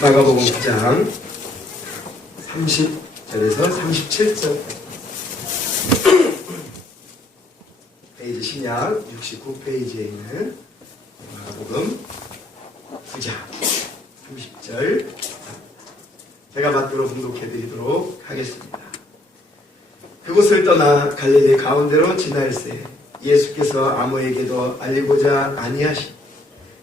마가복음 9장 30절에서 37절 페이지 신약 69페이지에 있는 마가복음 9장 30절 제가 받들어 봉독해드리도록 하겠습니다. 그곳을 떠나 갈릴리 가운데로 지날새 예수께서 아무에게도 알리고자 아니하시고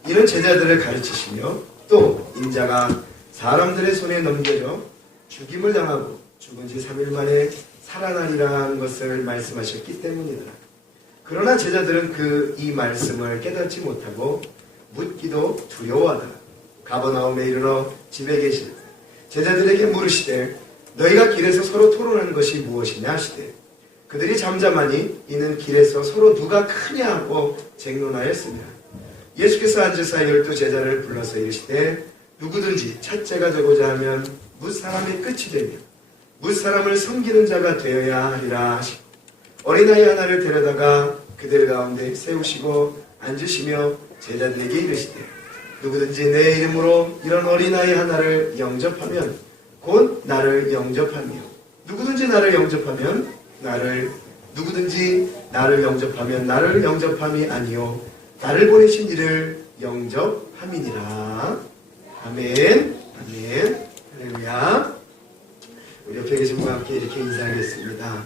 이런 제자들을 가르치시며 또 인자가 사람들의 손에 넘겨져 죽임을 당하고 죽은 지 3일 만에 살아나리라는 것을 말씀하셨기 때문이더라. 그러나 제자들은 이 말씀을 깨닫지 못하고 묻기도 두려워하더라. 가버나움에 이르러 집에 계신 제자들에게 물으시되 너희가 길에서 서로 토론하는 것이 무엇이냐 하시되 그들이 잠잠하니 이는 길에서 서로 누가 크냐 하고 쟁론하였습니다. 예수께서 앉으사 12 제자를 불러서 이르시되 누구든지 첫째가 되고자 하면 뭇사람의 끝이 되며 뭇사람을 섬기는 자가 되어야 하리라 하시고 어린아이 하나를 데려다가 그들 가운데 세우시고 앉으시며 제자들에게 이르시되 누구든지 내 이름으로 이런 어린아이 하나를 영접하면 곧 나를 영접하며 누구든지 나를 영접하면 나를 영접함이 아니요 나를 보내신 이를 영접함이니라. 아멘. 아멘. 할렐루야. 우리 옆에 계신 분과 함께 이렇게 인사하겠습니다.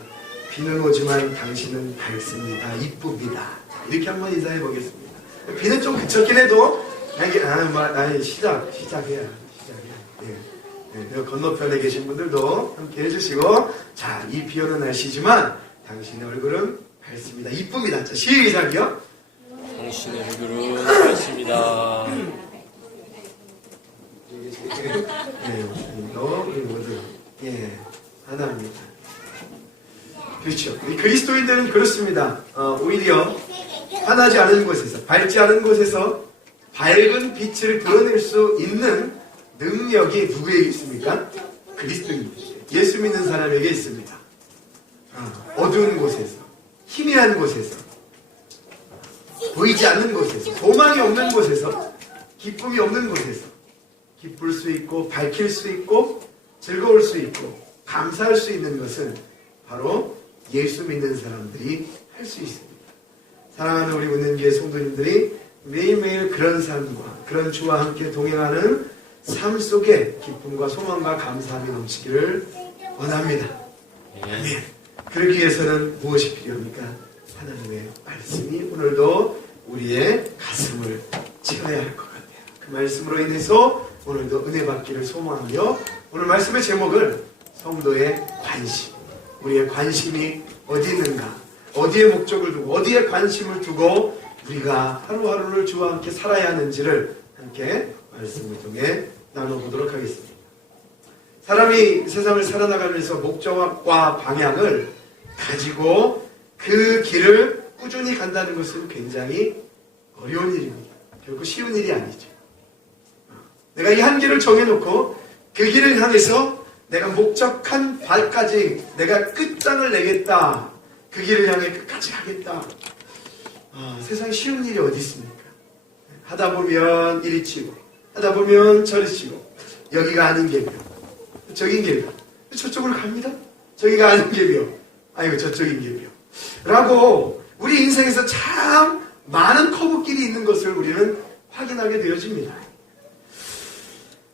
비는 오지만 당신은 밝습니다. 이쁩니다. 이렇게 한번 인사해 보겠습니다. 비는 좀 그쳤긴 해도 시작해야. 건너편에 계신 분들도 함께 해주시고 자, 이 비 오는 날씨지만 당신의 얼굴은 밝습니다. 이쁩니다. 자, 시작이요. 당신의 얼굴은 밝습니다. 우리 모두 하나입니다. 그렇죠. 우리 그리스도인들은 그렇습니다. 오히려 환하지 않은 곳에서 밝지 않은 곳에서 밝은 빛을 드러낼 수 있는 능력이 누구에게 있습니까? 그리스도인 예수 믿는 사람에게 있습니다. 어두운 곳에서 희미한 곳에서 보이지 않는 곳에서 소망이 없는 곳에서 기쁨이 없는 곳에서 기쁠 수 있고 밝힐 수 있고 즐거울 수 있고 감사할 수 있는 것은 바로 예수 믿는 사람들이 할 수 있습니다. 사랑하는 우리 웃는교회 성도님들이 매일매일 그런 삶과 그런 주와 함께 동행하는 삶 속에 기쁨과 소망과 감사함이 넘치기를 원합니다. 아멘. 그러기 위해서는 무엇이 필요합니까? 하나님의 말씀이 오늘도 우리의 가슴을 채워야 할 것 같아요. 그 말씀으로 인해서 오늘도 은혜 받기를 소망하며 오늘 말씀의 제목을 성도의 관심, 우리의 관심이 어디 있는가, 어디에 목적을 두고 어디에 관심을 두고 우리가 하루하루를 주와 함께 살아야 하는지를 함께 말씀을 통해 나눠보도록 하겠습니다. 사람이 세상을 살아나가면서 목적과 방향을 가지고 그 길을 꾸준히 간다는 것은 굉장히 어려운 일입니다. 결코 쉬운 일이 아니죠. 내가 이 한 길을 정해놓고 그 길을 향해서 내가 목적한 발까지 내가 끝장을 내겠다. 그 길을 향해 끝까지 가겠다. 세상에 쉬운 일이 어디 있습니까? 하다 보면 이리 치고 하다 보면 저리 치고 여기가 아닌 길이요. 저긴 길이요. 저쪽으로 갑니다. 저기가 아닌 길이요. 아이고 저쪽인 길이요. 라고 우리 인생에서 참 많은 커브길이 있는 것을 우리는 확인하게 되어집니다.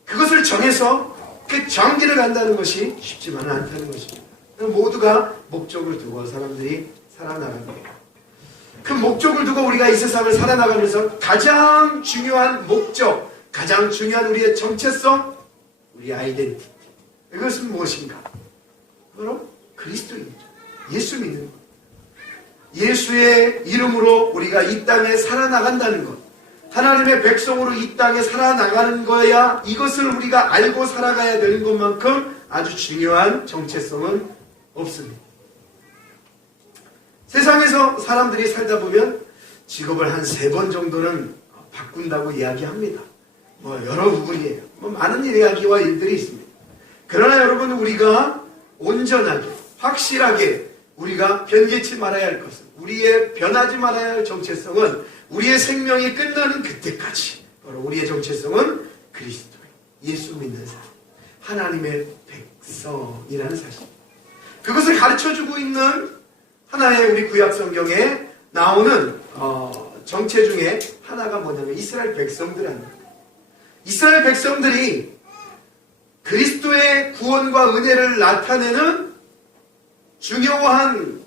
그것을 정해서 그 정길을 간다는 것이 쉽지만은 않다는 것입니다. 모두가 목적을 두고 사람들이 살아나갑니다. 그 목적을 두고 우리가 이 세상을 살아나가면서 가장 중요한 목적, 가장 중요한 우리의 정체성, 우리의 아이덴티티. 이것은 무엇인가? 바로 그리스도입니다. 예수 믿는 것. 예수의 이름으로 우리가 이 땅에 살아나간다는 것. 하나님의 백성으로 이 땅에 살아나가는 거야 이것을 우리가 알고 살아가야 되는 것만큼 아주 중요한 정체성은 없습니다. 세상에서 사람들이 살다 보면 직업을 한 3번 정도는 바꾼다고 이야기합니다. 여러 부분이에요. 많은 이야기와 일들이 있습니다. 그러나 여러분 우리가 온전하게 확실하게 우리가 변개치 말아야 할 것은 우리의 변하지 말아야 할 정체성은 우리의 생명이 끝나는 그때까지 바로 우리의 정체성은 그리스도예요. 예수 믿는 사람, 하나님의 백성이라는 사실. 그것을 가르쳐주고 있는 하나의 우리 구약 성경에 나오는 정체 중에 하나가 뭐냐면 이스라엘 백성들 아닙니까? 이스라엘 백성들이 그리스도의 구원과 은혜를 나타내는 중요한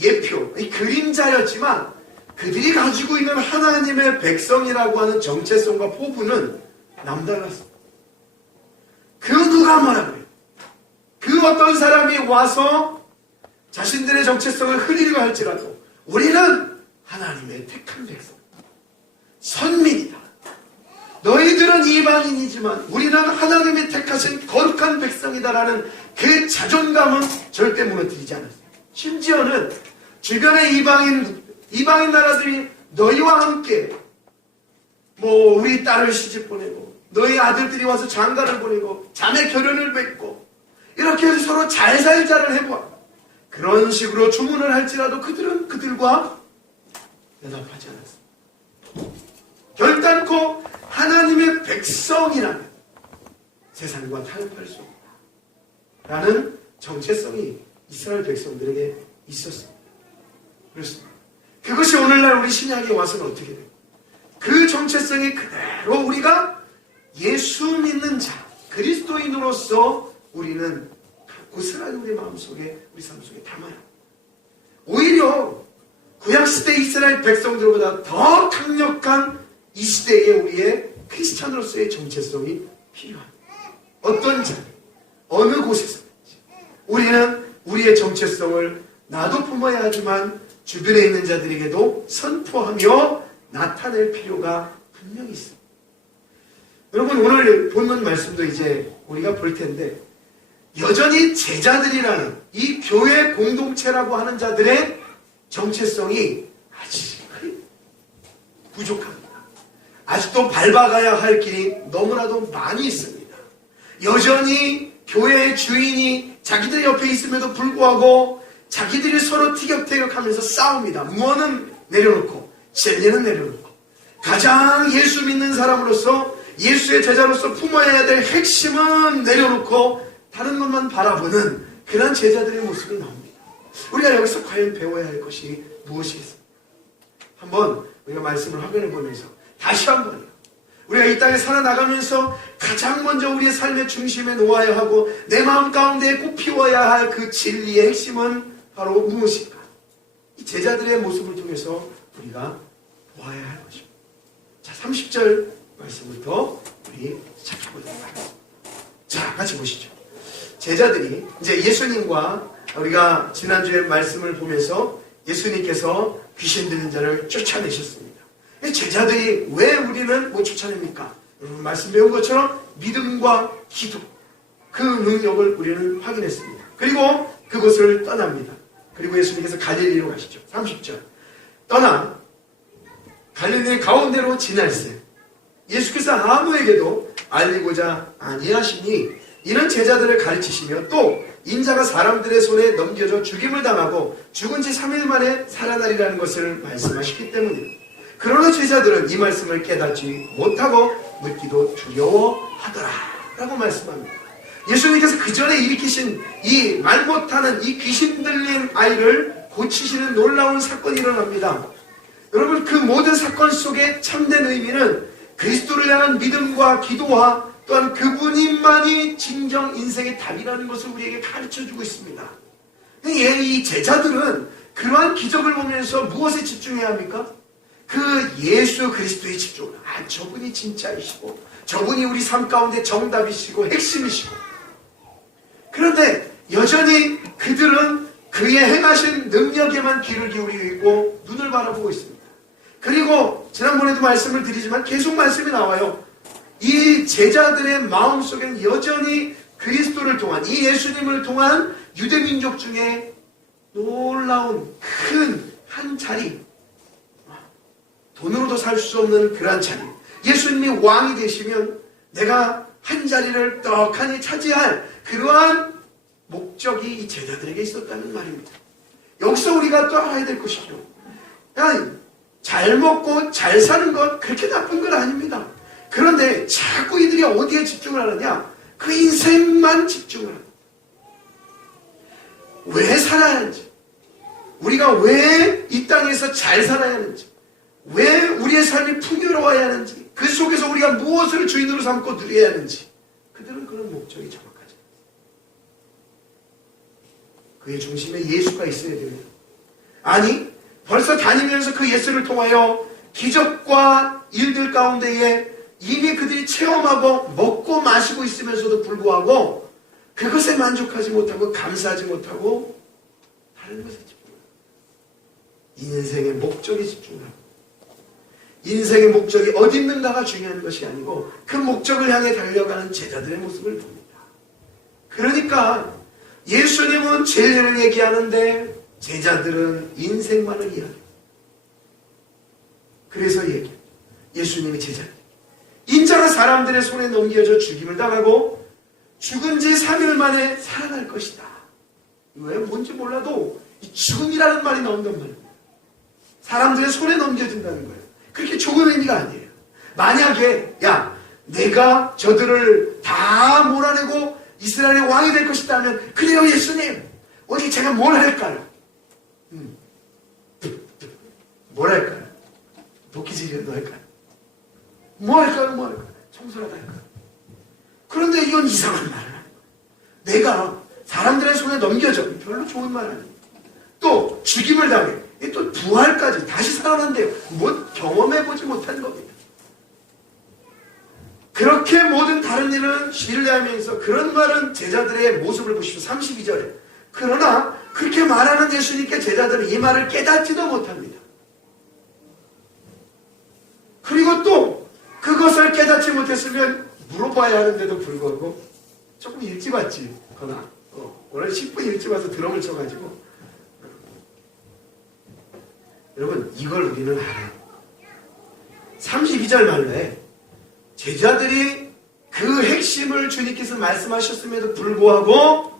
예표, 그림자였지만 그들이 가지고 있는 하나님의 백성이라고 하는 정체성과 포부는 남달랐습니다. 그 누가 뭐라고 해요? 그 어떤 사람이 와서 자신들의 정체성을 흐리려 할지라도 우리는 하나님의 택한 백성, 선민이다. 너희들은 이방인이지만 우리는 하나님이 택하신 거룩한 백성이다라는 그 자존감은 절대 무너뜨리지 않았어요. 심지어는 주변의 이방인 나라들이 너희와 함께 우리 딸을 시집 보내고 너희 아들들이 와서 장가를 보내고 자매 결혼을 맺고 이렇게 해서 서로 잘 살자를 해보아. 그런 식으로 주문을 할지라도 그들은 그들과 연합하지 않았습니다. 결단코 하나님의 백성이라면 세상과 타협할 수 없다 라는 정체성이 이스라엘 백성들에게 있었습니다. 그렇습니다. 그것이 오늘날 우리 신약에 와서는 어떻게 돼요? 그 정체성이 그대로 우리가 예수 믿는 자, 그리스도인으로서 우리는 고스란히 우리 마음속에, 우리 삶 속에 담아요. 오히려 구약시대 이스라엘 백성들보다 더 강력한 이 시대에 우리의 크리스찬으로서의 정체성이 필요합니다. 어떤 자, 어느 곳에서든지 우리는 우리의 정체성을 나도 품어야 하지만 주변에 있는 자들에게도 선포하며 나타낼 필요가 분명히 있습니다. 여러분, 오늘 본문 말씀도 이제 우리가 볼 텐데 여전히 제자들이라는 이 교회 공동체라고 하는 자들의 정체성이 아직 부족합니다. 아직도 밟아가야 할 길이 너무나도 많이 있습니다. 여전히 교회의 주인이 자기들 옆에 있음에도 불구하고 자기들이 서로 티격태격하면서 싸웁니다. 무언은 내려놓고 진리는 내려놓고 가장 예수 믿는 사람으로서 예수의 제자로서 품어야 될 핵심은 내려놓고 다른 것만 바라보는 그런 제자들의 모습이 나옵니다. 우리가 여기서 과연 배워야 할 것이 무엇이겠습니까? 한번 우리가 말씀을 확인해 보면서 다시 한번 우리가 이 땅에 살아나가면서 가장 먼저 우리의 삶의 중심에 놓아야 하고 내 마음 가운데 꼭 피워야 할 그 진리의 핵심은 바로 무엇인가? 이 제자들의 모습을 통해서 우리가 보아야 할 것입니다. 자, 30절 말씀부터 우리 시작해보도록 하겠습니다. 자, 같이 보시죠. 제자들이 이제 예수님과 우리가 지난주에 말씀을 보면서 예수님께서 귀신 들린 자를 쫓아내셨습니다. 제자들이 왜 우리는 못 쫓아냅니까? 여러분 말씀 배운 것처럼 믿음과 기도, 그 능력을 우리는 확인했습니다. 그리고 그곳을 떠납니다. 그리고 예수님께서 갈릴리로 가시죠. 30절 떠나 갈릴리 가운데로 지날새 예수께서 아무에게도 알리고자 아니하시니 이는 제자들을 가르치시며 또 인자가 사람들의 손에 넘겨져 죽임을 당하고 죽은 지 3일 만에 살아나리라는 것을 말씀하셨기 때문입니다. 그러나 제자들은 이 말씀을 깨닫지 못하고 묻기도 두려워하더라 라고 말씀합니다. 예수님께서 그 전에 일으키신 이 말 못하는 이 귀신 들린 아이를 고치시는 놀라운 사건이 일어납니다. 여러분, 그 모든 사건 속에 참된 의미는 그리스도를 향한 믿음과 기도와 또한 그분만이 진정 인생의 답이라는 것을 우리에게 가르쳐주고 있습니다. 이 제자들은 그러한 기적을 보면서 무엇에 집중해야 합니까? 그 예수 그리스도에 집중을. 저분이 진짜이시고 저분이 우리 삶 가운데 정답이시고 핵심이시고. 그런데 여전히 그들은 그의 행하신 능력에만 귀를 기울이고 있고 눈을 바라보고 있습니다. 그리고 지난번에도 말씀을 드리지만 계속 말씀이 나와요. 이 제자들의 마음속에는 여전히 그리스도를 통한, 이 예수님을 통한 유대민족 중에 놀라운 큰 한 자리, 돈으로도 살 수 없는 그러한 자리, 예수님이 왕이 되시면 내가 한 자리를 떡하니 차지할 그러한 목적이 이 제자들에게 있었다는 말입니다. 여기서 우리가 또 알아야 될 것이죠. 잘 먹고 잘 사는 것 그렇게 나쁜 건 아닙니다. 그런데 자꾸 이들이 어디에 집중을 하느냐? 그 인생만 집중을 하는. 왜 살아야 하는지, 우리가 왜 이 땅에서 잘 살아야 하는지, 왜 우리의 삶이 풍요로워야 하는지, 그 속에서 우리가 무엇을 주인으로 삼고 누려야 하는지, 그들은 그런 목적이 정확하죠. 그의 중심에 예수가 있어야 됩니다. 아니, 벌써 다니면서 그 예수를 통하여 기적과 일들 가운데에 이미 그들이 체험하고 먹고 마시고 있으면서도 불구하고 그것에 만족하지 못하고 감사하지 못하고 다른 것에 집중합니다. 인생의 목적에 집중합니다. 인생의 목적이 어디 있는가가 중요한 것이 아니고 그 목적을 향해 달려가는 제자들의 모습을 봅니다. 그러니까 예수님은 진리를 얘기하는데 제자들은 인생만을 이야기합니다. 그래서 얘기해요. 예수님이 제자들. 인자가 사람들의 손에 넘겨져 죽임을 당하고 죽은 지 3일 만에 살아날 것이다. 왜 뭔지 몰라도 이 죽음이라는 말이 나온단 말이에요. 사람들의 손에 넘겨진다는 거예요. 그렇게 좋은 의미가 아니에요. 만약에 내가 저들을 다 몰아내고 이스라엘의 왕이 될 것이다 하면 그래요 예수님, 어디 제가 뭘 할까요? 뭘 할까요? 도끼질이라도 할까요? 뭐 할까요? 청소라도 할까요? 그런데 이건 이상한 말을 하는 거예요. 내가 사람들의 손에 넘겨져. 별로 좋은 말 아니에요. 또 죽임을 당해. 또 부활까지 다시 살아난대요. 뭐 경험해보지 못한 겁니다. 그렇게 모든 다른 일은 신뢰하면서 그런 말은 제자들의 모습을 보십시오. 32절에. 그러나 그렇게 말하는 예수님께 제자들은 이 말을 깨닫지도 못합니다. 그리고 또 그것을 깨닫지 못했으면 물어봐야 하는데도 불구하고 조금 일찍 왔지. 오늘 10분 일찍 와서 드럼을 쳐가지고 여러분 이걸 우리는 알아요. 32절 말로에 제자들이 그 핵심을 주님께서 말씀하셨음에도 불구하고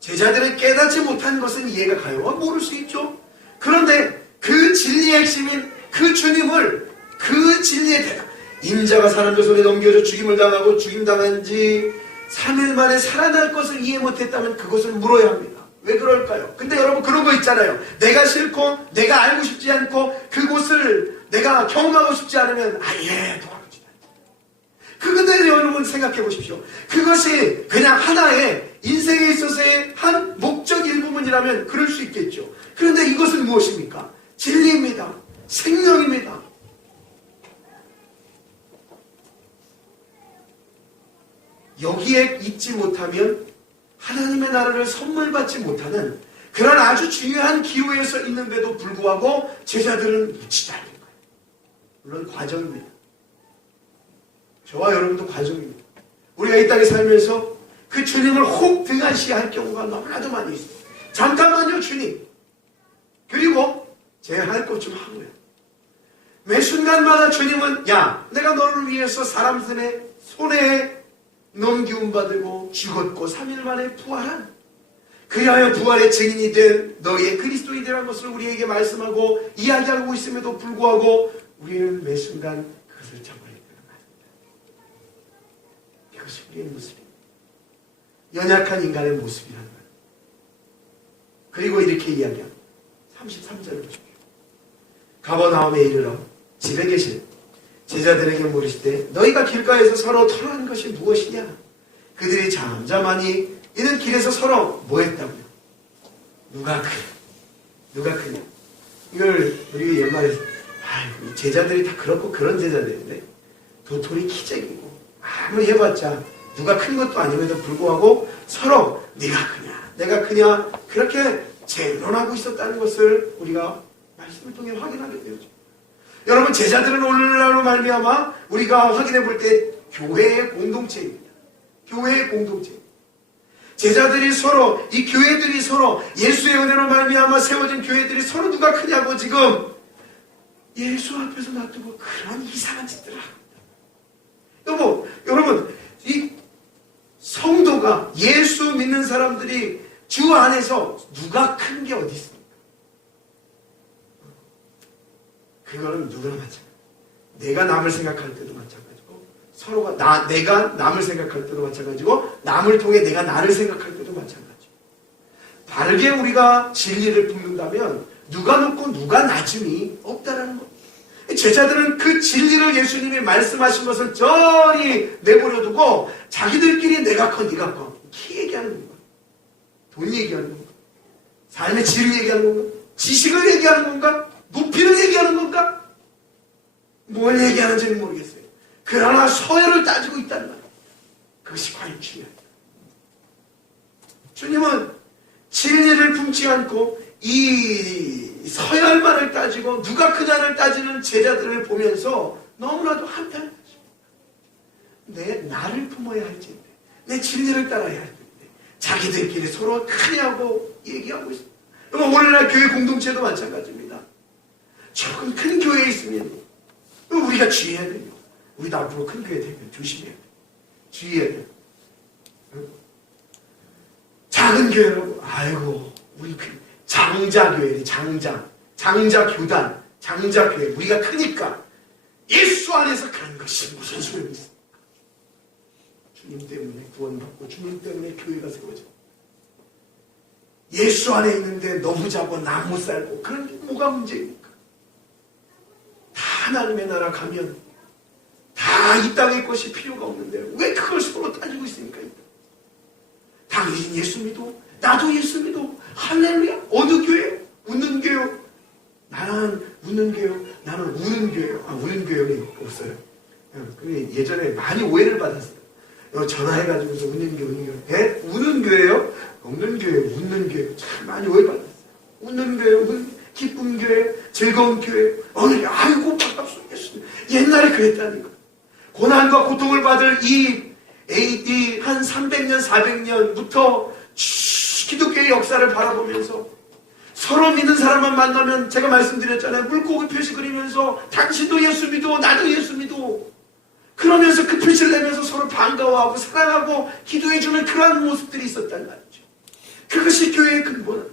제자들이 깨닫지 못한 것은 이해가 가요. 모를 수 있죠. 그런데 그 진리의 핵심인 그 주님을 그 진리의 대답, 인자가 사람들 손에 넘겨져 죽임을 당하고 죽임당한 지 3일 만에 살아날 것을 이해 못했다면 그것을 물어야 합니다. 왜 그럴까요? 근데 여러분 그런 거 있잖아요. 내가 싫고 내가 알고 싶지 않고 그곳을 내가 경험하고 싶지 않으면 아예 도와주지 않죠. 그것을 여러분 생각해 보십시오. 그것이 그냥 하나의 인생에 있어서의 한 목적 일부분이라면 그럴 수 있겠죠. 그런데 이것은 무엇입니까? 진리입니다. 생명입니다. 여기에 있지 못하면 하나님의 나라를 선물 받지 못하는 그런 아주 중요한 기호에서 있는데도 불구하고 제자들은 묻지도 않는 거예요. 물론 과정입니다. 저와 여러분도 과정입니다. 우리가 이 땅에 살면서 그 주님을 혹 등한시할 경우가 너무나도 많이 있어요. 잠깐만요 주님. 그리고 제가 할 것 좀 하고요. 매 순간마다 주님은 내가 너를 위해서 사람들의 손에 넘기움 받고 죽었고 3일 만에 부활한 그리하여 부활의 증인이 된 너의 그리스도인이라는 것을 우리에게 말씀하고 이야기하고 있음에도 불구하고 우리는 매 순간 그것을 저버릴 때가 많습니다. 이것이 우리의 모습입니다. 연약한 인간의 모습이라는 거예요. 그리고 이렇게 이야기합니다. 33절을 보십시오. 가버나움에 이르러 집에 계신 제자들에게 물으시되 너희가 길가에서 서로 토론한 것이 무엇이냐? 그들이 잠잠하니 이는 길에서 서로 뭐 했다고요? 누가 크냐? 이걸 우리 옛말에 제자들이 다 그렇고 그런 제자들인데 도토리 키재기고 아무리 해봤자 누가 큰 것도 아님에도 불구하고 서로 네가 크냐 내가 크냐 그렇게 재론하고 있었다는 것을 우리가 말씀을 통해 확인하게 되죠. 여러분 제자들은 오늘날로 말미암아 우리가 확인해 볼 때 교회의 공동체입니다. 교회의 공동체. 제자들이 서로 이 교회들이 서로 예수의 은혜로 말미암아 세워진 교회들이 서로 누가 크냐고 지금 예수 앞에서 놔두고 그런 이상한 짓들을 합니다. 여러분 이 성도가 예수 믿는 사람들이 주 안에서 누가 큰 게 어디 있습니까? 그거는 누구나 마찬가지고 내가 남을 생각할 때도 마찬가지고 서로가 내가 남을 생각할 때도 마찬가지고 남을 통해 내가 나를 생각할 때도 마찬가지고 바르게 우리가 진리를 품는다면 누가 높고 누가 낮음이 없다라는 것. 제자들은 그 진리를 예수님이 말씀하신 것을 저리 내버려두고 자기들끼리 내가 커 네가 커 키 얘기하는 건가? 돈 얘기하는 건가? 삶의 질을 얘기하는 건가? 지식을 얘기하는 건가? 높이를 얘기하는 건가? 뭘 얘기하는지는 모르겠어요. 그러나 서열을 따지고 있다는 말이에요. 그것이 과연 중요합니다. 주님은 진리를 품지 않고 이 서열만을 따지고 누가 크냐를 따지는 제자들을 보면서 너무나도 한탄하십니다. 내 나를 품어야 할 텐데, 내 진리를 따라야 할 텐데 자기들끼리 서로 크냐고 얘기하고 있습니다. 오늘날 교회 공동체도 마찬가지입니다. 조금 큰 교회에 있으면 우리가 주의해야 돼요. 우리도 앞으로 큰 교회 되면 조심해야 돼요. 주의해야 돼요. 작은 교회라고 아이고 우리 장자교회, 장자교단, 장자교회 우리가 크니까 예수 안에서 그런 것이 무슨 소용이 있습니까? 주님 때문에 구원받고 주님 때문에 교회가 세워져. 예수 안에 있는데 너무 자고 나 못 살고 그런 게 뭐가 문제입니까? 다 하나님의 나라 가면 다 이 땅의 것이 필요가 없는데 왜 그걸 서로 따지고 있습니까? 당신 예수 믿어? 나도 예수 믿어. 할렐루야. 어느 교회요? 웃는 교회요? 나는 웃는 교회요. 나는 우는 교회요. 우는 교회는 없어요. 예전에 많이 오해를 받았어요. 전화해가지고서 웃는 교회. 우는 교회요? 없는 교회, 웃는 교회. 참 많이 오해받았어요. 웃는 교회, 기쁜 교회, 즐거운 교회. 어느 아이고 반갑습니다. 옛날에 그랬다니까. 고난과 고통을 받을 이 AD 한 300년, 400년부터 기독교의 역사를 바라보면서 서로 믿는 사람만 만나면 제가 말씀드렸잖아요. 물고기 표시 그리면서 당신도 예수 믿어, 나도 예수 믿어. 그러면서 그 표시를 내면서 서로 반가워하고 사랑하고 기도해주는 그러한 모습들이 있었단 말이죠. 그것이 교회의 근본,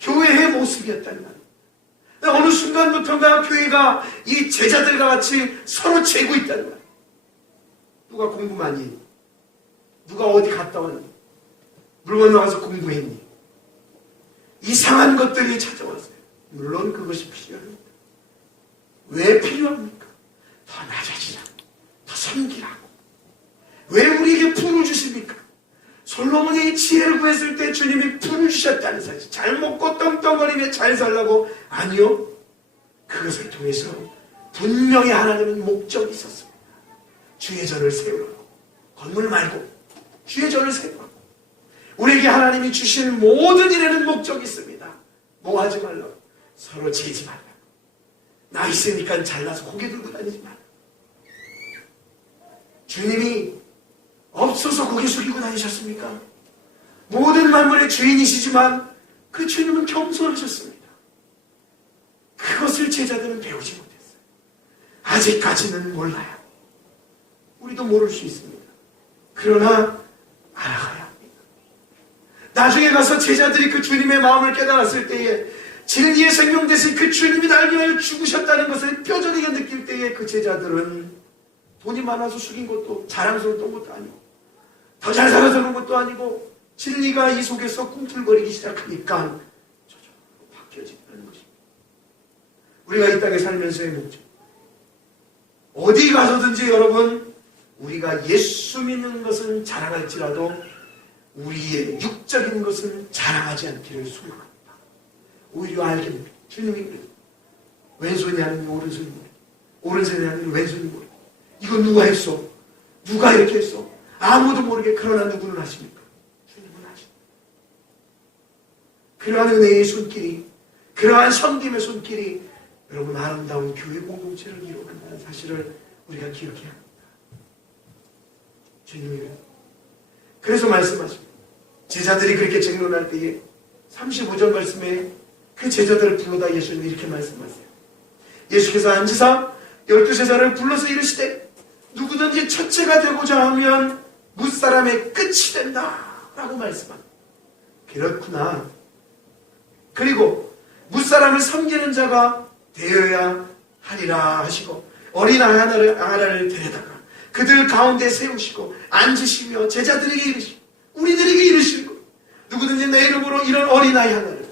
교회의 모습이었단 말이에요. 어느 순간부터가 교회가 이 제자들과 같이 서로 재고 있다는 말이에요. 누가 공부 많이 했니? 누가 어디 갔다 왔니? 물건 나가서 공부했니? 이상한 것들이 찾아왔어요. 물론 그것이 필요합니다. 왜 필요합니까? 더 낮아지라고, 더 섬기라고. 왜 우리에게 풀을 주십니까? 솔로몬이 지혜를 구했을 때 주님이 풀을 주셨다는 사실. 잘 먹고 떵떵거리며 잘 살라고? 아니요. 그것을 통해서 분명히 하나님은 목적이 있었습니다. 주의 전을 세우라고. 건물 말고 주의 전을 세우라고. 우리에게 하나님이 주신 모든 일에는 목적이 있습니다. 뭐 하지 말라고. 서로 재지 말라고. 나 있으니까 잘나서 고개 들고 다니지 말라고. 주님이 없어서 고개 숙이고 다니셨습니까? 모든 만물의 주인이시지만 그 주님은 겸손하셨습니다. 그것을 제자들은 배우지 못했어요. 아직까지는 몰라요. 우리도 모를 수 있습니다. 그러나 알아가야 합니다. 나중에 가서 제자들이 그 주님의 마음을 깨달았을 때에 진리의 생명 대신 그 주님이 날 위하여 죽으셨다는 것을 뼈저리게 느낄 때에 그 제자들은 돈이 많아서 숙인 것도 자랑스러웠던 것도 아니고 더 잘 살아서 그런 것도 아니고 진리가 이 속에서 꿈틀거리기 시작하니까 저절로 바뀌어진다는 것입니다. 우리가 이 땅에 살면서의 목적, 어디 가서든지 여러분 우리가 예수 믿는 것은 자랑할지라도 우리의 육적인 것은 자랑하지 않기를 소망합니다. 오히려 알게 됩니다. 주님이 그래요. 왼손이 아니면 오른손이 모르고 오른손이 아니면 왼손이 모르고 이건 누가 했어? 누가 이렇게 했어? 아무도 모르게. 그러나 누구는 하십니까? 주님은 하십니다. 그러한 은혜의 손길이, 그러한 섬김의 손길이 여러분 아름다운 교회 공동체를 이루어간다는 사실을 우리가 기억해야 합니다. 주님이 그래서 말씀하십니다. 제자들이 그렇게 쟁론할 때에 35절 말씀에 그 제자들을 불러다 예수님이 이렇게 말씀하세요. 예수께서 앉으사 12제자를 불러서 이르시되 누구든지 첫째가 되고자 하면 무사람의 끝이 된다 라고 말씀합니다. 그렇구나. 그리고 무사람을 섬기는 자가 되어야 하리라 하시고 어린 아가를 데려다가 그들 가운데 세우시고 앉으시며 제자들에게 이르시고 우리들에게 이르시는 것. 누구든지 내 이름으로 이런 어린아이 하나를.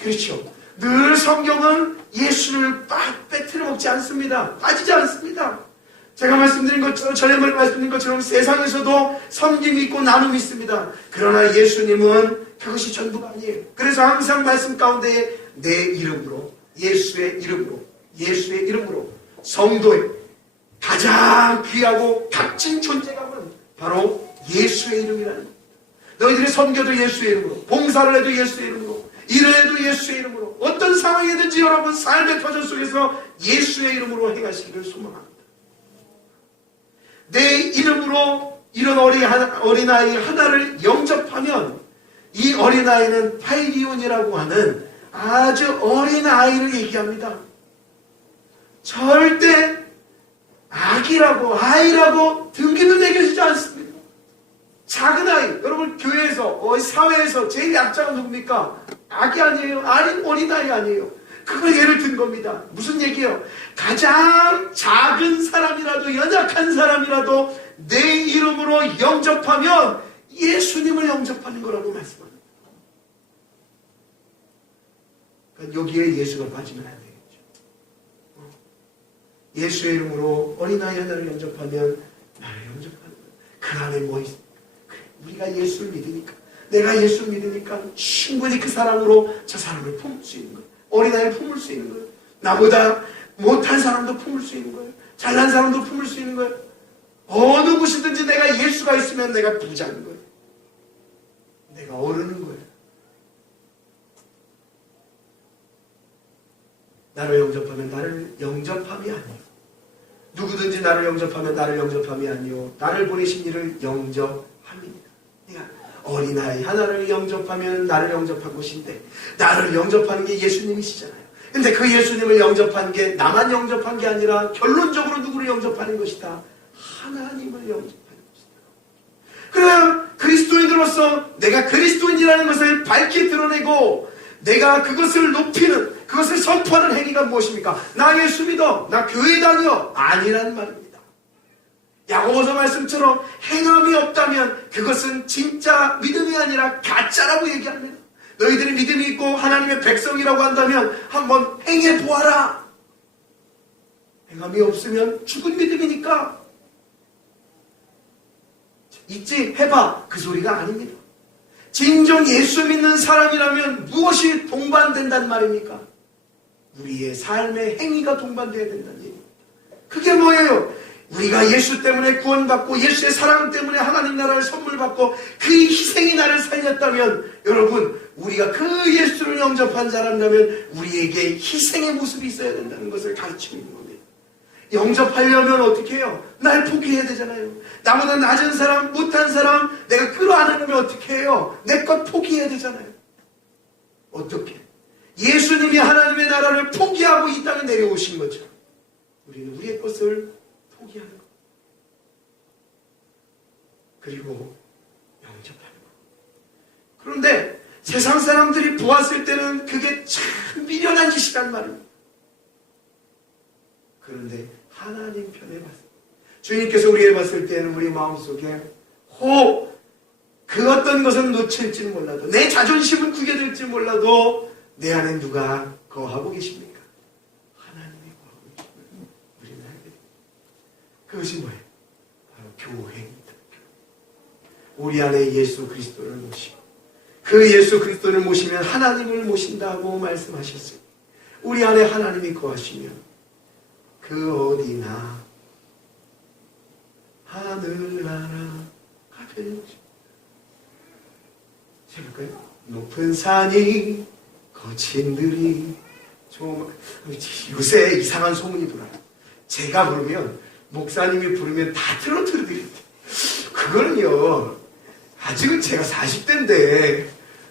그렇죠. 늘 성경은 예수를 빼뜨려 먹지 않습니다. 빠지지 않습니다. 제가 말씀드린 것처럼, 전에 말씀드린 것처럼 세상에서도 섬김이 있고 나눔이 있습니다. 그러나 예수님은 그것이 전부가 아니에요. 그래서 항상 말씀 가운데 내 이름으로, 예수의 이름으로 성도의 가장 귀하고 값진 존재감은 바로 예수의 이름이라는 거예요. 너희들이 섬겨도 예수의 이름으로, 봉사를 해도 예수의 이름으로, 일을 해도 예수의 이름으로, 어떤 상황이든지 여러분 삶의 터전 속에서 예수의 이름으로 행하시기를 소망합니다. 내 이름으로 이런 어린아이 하나를 영접하면 이 어린아이는 파이리온이라고 하는 아주 어린아이를 얘기합니다. 절대 아기라고 아이라고 등기도 매겨지지 않습니다. 작은 아이, 여러분 교회에서 사회에서 제일 약자가 누굽니까? 아기 아니에요. 어린아이 아니에요. 그걸 예를 든 겁니다. 무슨 얘기예요? 가장 작은 사람이라도 연약한 사람이라도 내 이름으로 영접하면 예수님을 영접하는 거라고 말씀합니다. 그러니까 여기에 예수가 빠지면 안 되겠죠. 예수의 이름으로 어린아이 하나를 영접하면 나를 영접하는 거예요. 그 안에 뭐 있습니까? 우리가 예수를 믿으니까, 내가 예수를 믿으니까 충분히 그 사랑으로 저 사람을 품을 수 있는 거예요. 어린아이를 품을 수 있는 거예요. 나보다 못한 사람도 품을 수 있는 거예요. 잘난 사람도 품을 수 있는 거예요. 어느 곳이든지 내가 예수가 있으면 내가 부자인 거예요. 내가 오르는 거예요. 나를 영접하면 나를 영접함이 아니에요. 누구든지 나를 영접하면 나를 영접함이 아니요 나를 보내신 이를 영접함입니다. 내가 어린아이 하나를 영접하면 나를 영접한 것인데 나를 영접하는 게 예수님이시잖아요. 근데 그 예수님을 영접한 게 나만 영접한 게 아니라 결론적으로 누구를 영접하는 것이다? 하나님을 영접하는 것이다. 그래야 그리스도인으로서 내가 그리스도인이라는 것을 밝게 드러내고 내가 그것을 높이는, 그것을 선포하는 행위가 무엇입니까? 나 예수 믿어, 나 교회 다녀, 아니라는 말입니다. 야고보서 말씀처럼 행함이 없다면 그것은 진짜 믿음이 아니라 가짜라고 얘기합니다. 너희들이 믿음이 있고 하나님의 백성이라고 한다면 한번 행해 보아라. 행함이 없으면 죽은 믿음이니까 있지 해봐, 그 소리가 아닙니다. 진정 예수 믿는 사람이라면 무엇이 동반된단 말입니까? 우리의 삶의 행위가 동반되어야 된다는 얘기입니다. 그게 뭐예요? 우리가 예수 때문에 구원받고 예수의 사랑 때문에 하나님 나라를 선물 받고 그 희생이 나를 살렸다면 여러분, 우리가 그 예수를 영접한 사람이라면 우리에게 희생의 모습이 있어야 된다는 것을 가르치고 있는 겁니다. 영접하려면 어떻게 해요? 날 포기해야 되잖아요. 나보다 낮은 사람, 못한 사람 내가 끌어안으려면 어떻게 해요? 내 것 포기해야 되잖아요. 어떻게? 예수님이 하나님의 나라를 포기하고 이 땅에 내려오신 거죠. 우리는 우리의 것을 포기하는 것. 그리고 영접하는 것. 그런데 세상 사람들이 보았을 때는 그게 참 미련한 짓이란 말입니다. 그런데 하나님 편에 봤을 때 주님께서 우리를 봤을 때는 우리 마음속에 그 어떤 것은 놓칠지 몰라도 내 자존심은 구겨질지 몰라도 내 안에 누가 거하고 계십니까? 하나님이 거하고 계십니다. 우리는 알게 됩니다. 그것이 뭐예요? 바로 교회입니다. 우리 안에 예수 그리스도를 모시고 그 예수 그리스도를 모시면 하나님을 모신다고 말씀하셨어요. 우리 안에 하나님이 거하시면 그 어디나 하늘나라가 되는 것입니다. 해볼까요? 높은 산이 거친 들이 요새 이상한 소문이 돌아요. 제가 부르면 목사님이 부르면 다 트로트를 드린대. 그거는요 아직은 제가 40대인데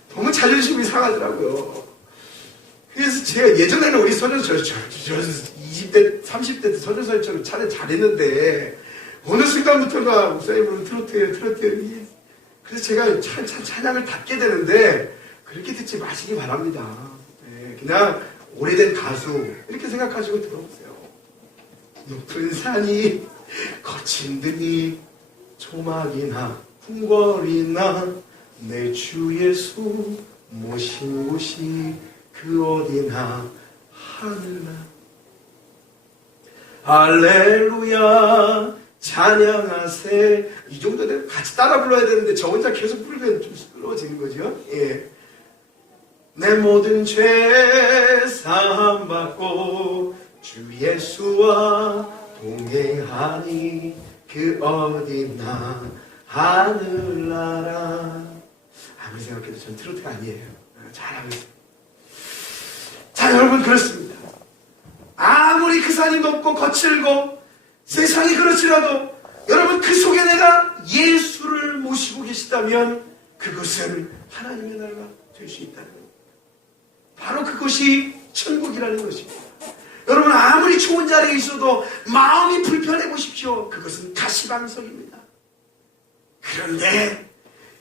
너무 자존심이 상하더라고요. 그래서 제가 예전에는 우리 선전서 20대 30대 때 선전서처럼 잘했는데 어느 순간부터가 목사님 부르면 트로트예요. 그래서 제가 찬양을 닫게 되는데 그렇게 듣지 마시기 바랍니다. 네, 그냥 오래된 가수 이렇게 생각하시고 들어보세요. 높은 산이 거친 듯이 조막이나 궁궐이나 내 주 예수 모신 곳이 그 어디나 하늘나. 할렐루야 찬양하세. 이 정도 되면 같이 따라 불러야 되는데 저 혼자 계속 부르면 좀 시끄러워지는 거죠. 예. 내 모든 죄 사함 받고 주 예수와 동행하니 그 어디나 하늘나라. 아무리 생각해도 전 트로트가 아니에요. 잘하고 있어요. 자, 여러분, 그렇습니다. 아무리 그 산이 높고 거칠고 세상이 그렇지라도 여러분, 그 속에 내가 예수를 모시고 계시다면 그것은 하나님의 나라가 될 수 있다는 겁니다. 바로 그것이 천국이라는 것입니다. 여러분, 아무리 좋은 자리에 있어도 마음이 불편해 보십시오. 그것은 가시방석입니다. 그런데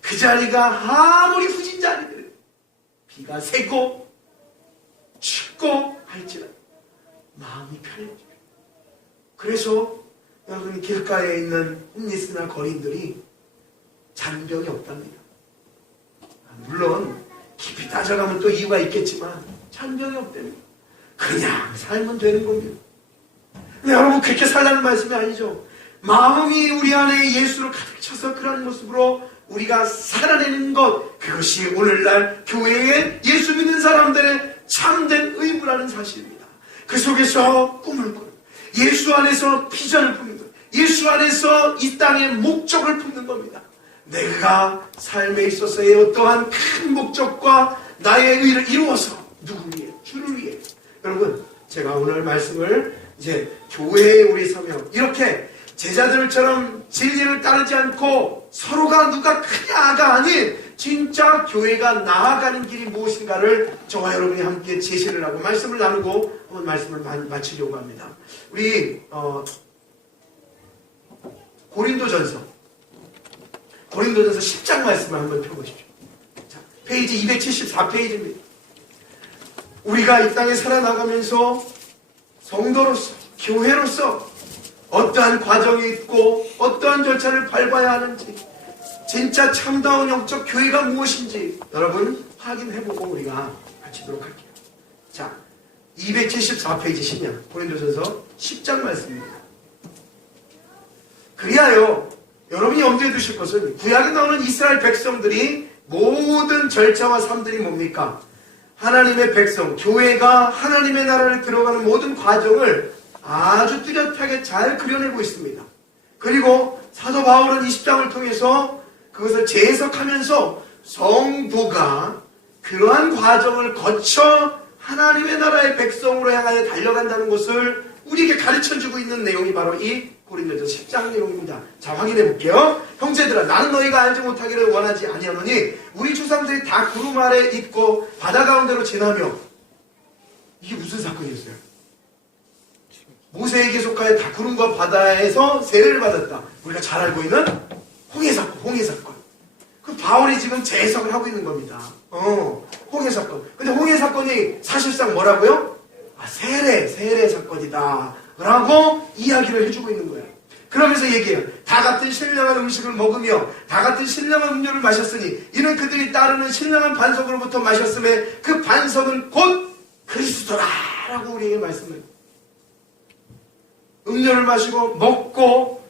그 자리가 아무리 후진 자리들, 비가 새고 춥고 할지라도 마음이 편해집니다. 그래서 여러분, 길가에 있는 홈리스나 거린들이 잔병이 없답니다. 물론 깊이 따져가면 또 이유가 있겠지만 잔병이 없답니다. 그냥 살면 되는 겁니다. 근데 여러분, 그렇게 살라는 말씀이 아니죠. 마음이 우리 안에 예수를 가득 차서 그런 모습으로 우리가 살아내는 것, 그것이 오늘날 교회에 예수 믿는 사람들의 참된 의무라는 사실입니다. 그 속에서 꿈을 꾸는, 예수 안에서 비전을 품는 것, 예수 안에서 이 땅의 목적을 품는 겁니다. 내가 삶에 있어서의 어떠한 큰 목적과 나의 의를 이루어서 누구 위해? 주를 위해. 여러분, 제가 오늘 말씀을 이제 교회에 우리 서명, 이렇게 제자들처럼 진리를 따르지 않고 서로가 누가 크냐가 아닌 진짜 교회가 나아가는 길이 무엇인가를 저와 여러분이 함께 제시를 하고 말씀을 나누고 한번 말씀을 마치려고 합니다. 우리 고린도전서 10장 말씀을 한번 펴보십시오. 자, 페이지 274페이지입니다. 우리가 이 땅에 살아나가면서 성도로서, 교회로서 어떠한 과정이 있고 어떠한 절차를 밟아야 하는지, 진짜 참다운 영적 교회가 무엇인지 여러분 확인해보고 우리가 마치도록 할게요. 자, 274페이지 10년 고린도전서 10장 말씀입니다. 그리하여 여러분이 염두에 두실 것은 구약에 나오는 이스라엘 백성들이 모든 절차와 삶들이 뭡니까? 하나님의 백성, 교회가 하나님의 나라를 들어가는 모든 과정을 아주 뚜렷하게 잘 그려내고 있습니다. 그리고 사도 바울은 20장을 통해서 그것을 재해석하면서 성도가 그러한 과정을 거쳐 하나님의 나라의 백성으로 향하여 달려간다는 것을 우리에게 가르쳐주고 있는 내용이 바로 이 고린도전서 10장 내용입니다. 자, 확인해 볼게요. 형제들아, 나는 너희가 알지 못하기를 원하지 아니하노니 우리 조상들이 다 구름 아래 있고 바다 가운데로 지나며. 이게 무슨 사건이었어요? 모세에게 속하여 다 구름과 바다에서 세례를 받았다. 우리가 잘 알고 있는 홍해 사건. 그 바울이 지금 재해석을 하고 있는 겁니다. 홍해 사건. 근데 홍해 사건이 사실상 뭐라고요? 세례 사건이다 라고 이야기를 해주고 있는 거예요. 그러면서 얘기해요. 다 같은 신령한 음식을 먹으며 다 같은 신령한 음료를 마셨으니 이는 그들이 따르는 신령한 반석으로부터 마셨음에 그 반석은 곧 그리스도라 라고 우리에게 말씀을. 음료를 마시고 먹고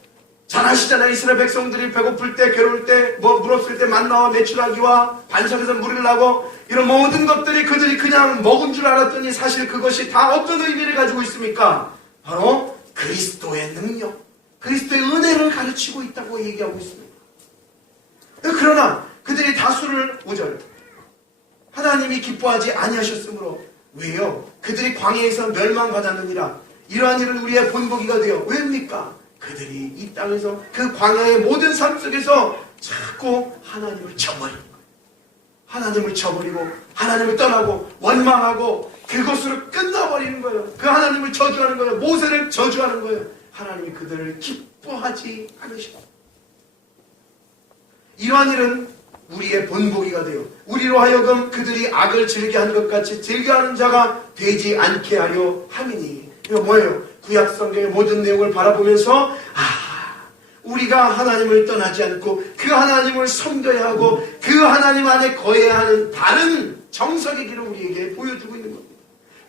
잘 아시잖아요. 이스라엘 백성들이 배고플 때, 괴로울 때, 물 없을 때 만나와 메추라기와 반석에서 물을 나고 이런 모든 것들이 그들이 그냥 먹은 줄 알았더니 사실 그것이 다 어떤 의미를 가지고 있습니까? 바로 그리스도의 능력, 그리스도의 은혜를 가르치고 있다고 얘기하고 있습니다. 그러나 그들이 다수를 5절 하나님이 기뻐하지 아니하셨으므로. 왜요? 그들이 광야에서 멸망받았느니라. 이러한 일은 우리의 본보기가 되어. 왜입니까? 그들이 이 땅에서 그 광야의 모든 삶 속에서 자꾸 하나님을 저버린 거예요. 하나님을 저버리고 하나님을 떠나고 원망하고 그것으로 끝나버리는 거예요. 그 하나님을 저주하는 거예요. 모세를 저주하는 거예요. 하나님이 그들을 기뻐하지 않으시고. 이러한 일은 우리의 본보기가 되어 우리로 하여금 그들이 악을 즐겨하는 것 같이 즐겨하는 자가 되지 않게 하려 함이니. 이거 뭐예요? 구약 성경의 모든 내용을 바라보면서 우리가 하나님을 떠나지 않고 그 하나님을 섬겨야 하고 그 하나님 안에 거해야 하는 다른 정석의 길을 우리에게 보여주고 있는 겁니다.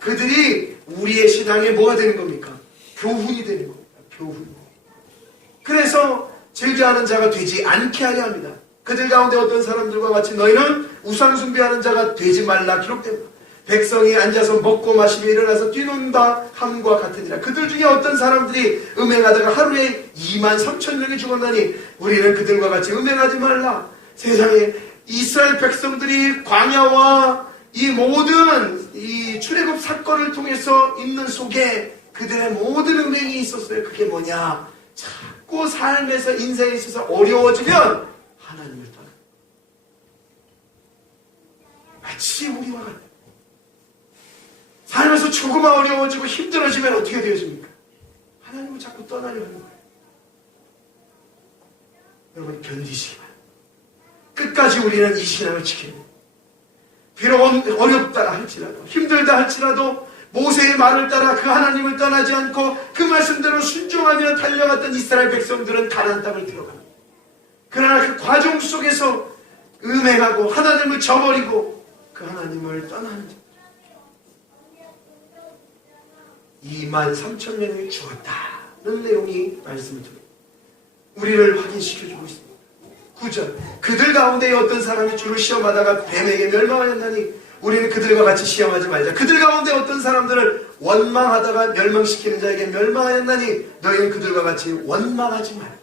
그들이 우리의 신앙에 뭐가 되는 겁니까? 교훈이 되는 겁니다. 교훈. 그래서 즐겨하는 자가 되지 않게 하려 합니다. 그들 가운데 어떤 사람들과 같이 너희는 우상 숭배하는 자가 되지 말라 기록됩니다. 백성이 앉아서 먹고 마시며 일어나서 뛰논다 함과 같으니라. 그들 중에 어떤 사람들이 음행하다가 하루에 23,000명이 죽었나니 우리는 그들과 같이 음행하지 말라. 세상에 이스라엘 백성들이 광야와 이 모든 이 출애굽 사건을 통해서 있는 속에 그들의 모든 음행이 있었어요. 그게 뭐냐? 자꾸 삶에서 인생에 있어서 어려워지면 하나님을 떠나. 마치 우리와 같아요. 삶에서 조금만 어려워지고 힘들어지면 어떻게 되어집니까? 하나님을 자꾸 떠나려 하는 거예요. 여러분 견디시기 바랍니다. 끝까지 우리는 이 신앙을 지켜야 됩니다. 비록 어렵다 할지라도 힘들다 할지라도 모세의 말을 따라 그 하나님을 떠나지 않고 그 말씀대로 순종하며 달려갔던 이스라엘 백성들은 가나안 땅을 들어갑니다. 그러나 그 과정 속에서 음행하고 하나님을 저버리고 그 하나님을 떠나는 자 23,000명이 죽었다는 내용이 말씀을 드립니다. 우리를 확인시켜주고 있습니다. 9절 그들 가운데 어떤 사람이 주를 시험하다가 뱀에게 멸망하였나니 우리는 그들과 같이 시험하지 말자. 그들 가운데 어떤 사람들을 원망하다가 멸망시키는 자에게 멸망하였나니 너희는 그들과 같이 원망하지 말라.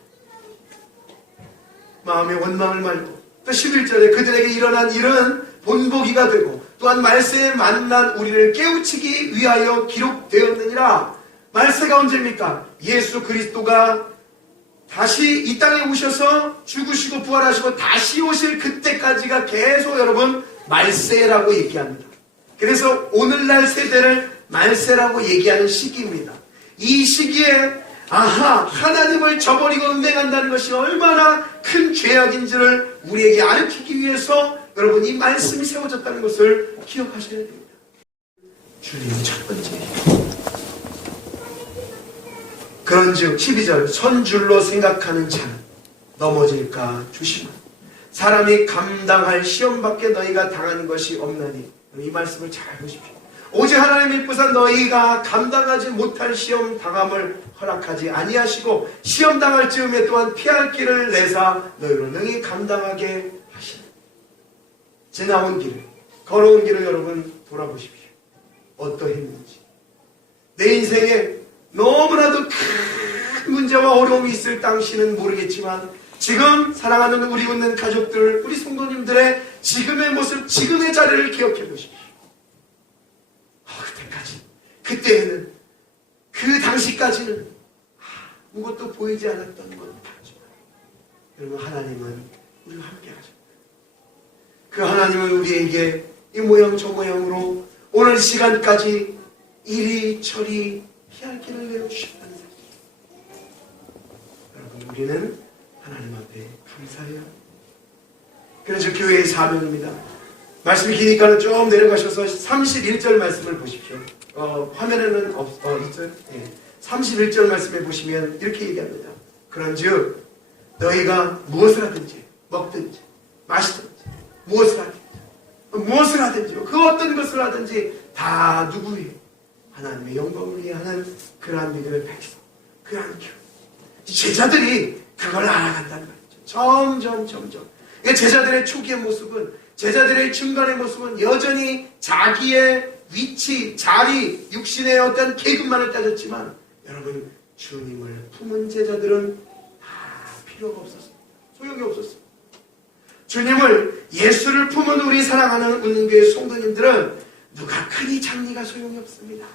마음의 원망을 말고 또 11절에 그들에게 일어난 일은 본보기가 되고 또한 말세에 만난 우리를 깨우치기 위하여 기록되었느니라. 말세가 언제입니까? 예수 그리스도가 다시 이 땅에 오셔서 죽으시고 부활하시고 다시 오실 그때까지가 계속 여러분 말세라고 얘기합니다. 그래서 오늘날 세대를 말세라고 얘기하는 시기입니다. 이 시기에 하나님을 저버리고 음행한다는 것이 얼마나 큰 죄악인지를 우리에게 알려주기 위해서 여러분 이 말씀이 세워졌다는 것을 기억하셔야 됩니다. 주님이 첫 번째 그런즉 12절 선줄로 생각하는 자는 넘어질까 조심하라. 사람이 감당할 시험밖에 너희가 당하는 것이 없나니. 이 말씀을 잘 보십시오. 오직 하나님의 뜻은 너희가 감당하지 못할 시험 당함을 허락하지 아니하시고 시험 당할 즈음에 또한 피할 길을 내사 너희로 능히 감당하게 하시라. 지나온 길을 걸어온 길을 여러분 돌아보십시오. 어떠했는지. 내 인생에 너무나도 큰 문제와 어려움이 있을 당시는 모르겠지만 지금 사랑하는 우리 웃는 가족들, 우리 성도님들의 지금의 모습, 지금의 자리를 기억해 보십시오. 그때까지, 그때에는, 그 당시까지는 아무것도 보이지 않았던 건 다르지만 여러분 하나님은 우리와 함께 하셨다. 그 하나님은 우리에게 이 모양 저 모양으로 오늘 시간까지 이리저리 피할 길을 내어주셨다는 사실. 여러분 우리는 하나님 앞에 감사해야 합니다. 그래서 교회의 사명입니다. 말씀이 기니까는 좀 내려가셔서 31절 말씀을 보십시오. 화면에는 있어요? 네. 31절 말씀에 보시면 이렇게 얘기합니다. 그런즉 너희가 무엇을 하든지 먹든지 마시든지 무엇을 하든지 그 어떤 것을 하든지 다 누구예요? 하나님의 영광을 위해 하는 그러한 믿음의 백성, 그러한 교회. 제자들이 그걸 알아간다는 거죠. 점점. 제자들의 초기의 모습은, 제자들의 중간의 모습은 여전히 자기의 위치, 자리, 육신의 어떤 계급만을 따졌지만 여러분 주님을 품은 제자들은 다 필요가 없었습니다. 소용이 없었습니다. 주님을, 예수를 품은 우리 사랑하는 운교의 성도님들은 누가 크니 작니가 소용이 없습니다.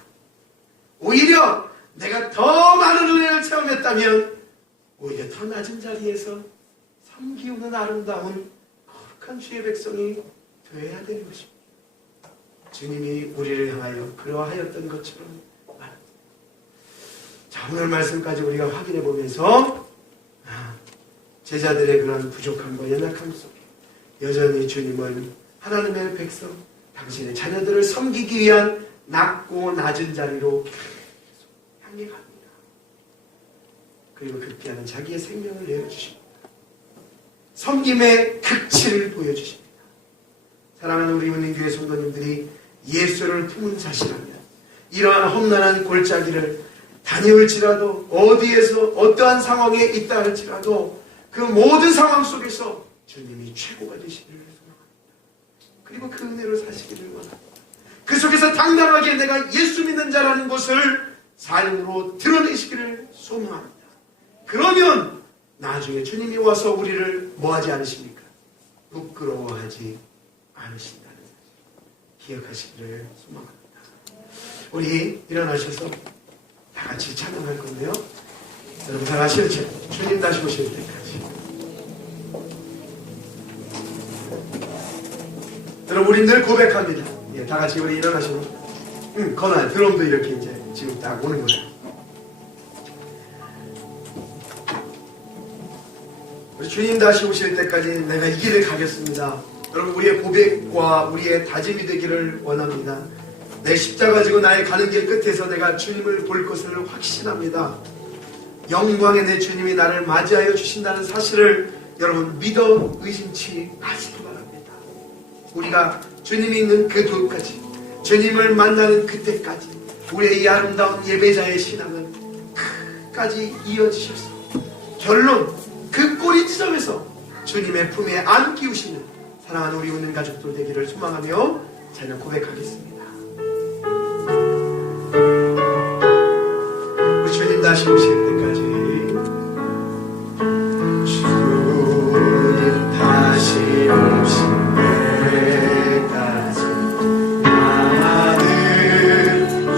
오히려 내가 더 많은 은혜를 체험했다면 오히려 더 낮은 자리에서 섬기우는 아름다운 거룩한 주의 백성이 되어야 되는 것입니다. 주님이 우리를 향하여 그러하였던 것처럼 말합니다. 자, 오늘 말씀까지 우리가 확인해 보면서 제자들의 그런 부족함과 연약함 속에 여전히 주님은 하나님의 백성, 당신의 자녀들을 섬기기 위한 낮고 낮은 자리로 계속 향해 갑니다. 그리고 극기하는 자기의 생명을 내어주십니다. 섬김의 극치를 보여주십니다. 사랑하는 우리 문인교회 성도님들이 예수를 품은 자시라면 이러한 험난한 골짜기를 다녀올지라도 어디에서 어떠한 상황에 있다 할지라도 그 모든 상황 속에서 주님이 최고가 되시기를 소망합니다. 그리고 그 은혜로 사시기를 원합니다. 그 속에서 당당하게 내가 예수 믿는 자라는 것을 삶으로 드러내시기를 소망합니다. 그러면 나중에 주님이 와서 우리를 뭐하지 않으십니까? 부끄러워하지 않으신다는 사실 기억하시기를 소망합니다. 우리 일어나셔서 다 같이 찬양할 건데요. 여러분 잘 아시죠? 주님 다시 오실 때까지. 여러분 우리 늘 고백합니다. 예, 다 같이 우리 일어나시면 건아 드럼도 이렇게 이제 지금 딱 오는 거예요. 우리 주님 다시 오실 때까지 내가 이 길을 가겠습니다. 여러분 우리의 고백과 우리의 다짐이 되기를 원합니다. 내 십자가 지고 나의 가는 길 끝에서 내가 주님을 볼 것을 확신합니다. 영광의 내 주님이 나를 맞이하여 주신다는 사실을 여러분 믿어 의심치 마시기 바랍니다. 우리가 주님이 있는 그 도까지 주님을 만나는 그때까지 우리의 이 아름다운 예배자의 신앙은 끝까지 이어지셔서 결론 그 꼬리 지점에서 주님의 품에 안기 우시는 사랑하는 우리 웃는 가족들 되기를 소망하며 찬양 고백하겠습니다. 우리 주님 다시 오실 때까지 주님 다시 오실 때까지 나는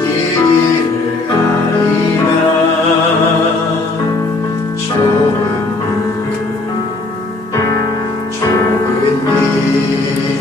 이 길을 가리라. 좁은 길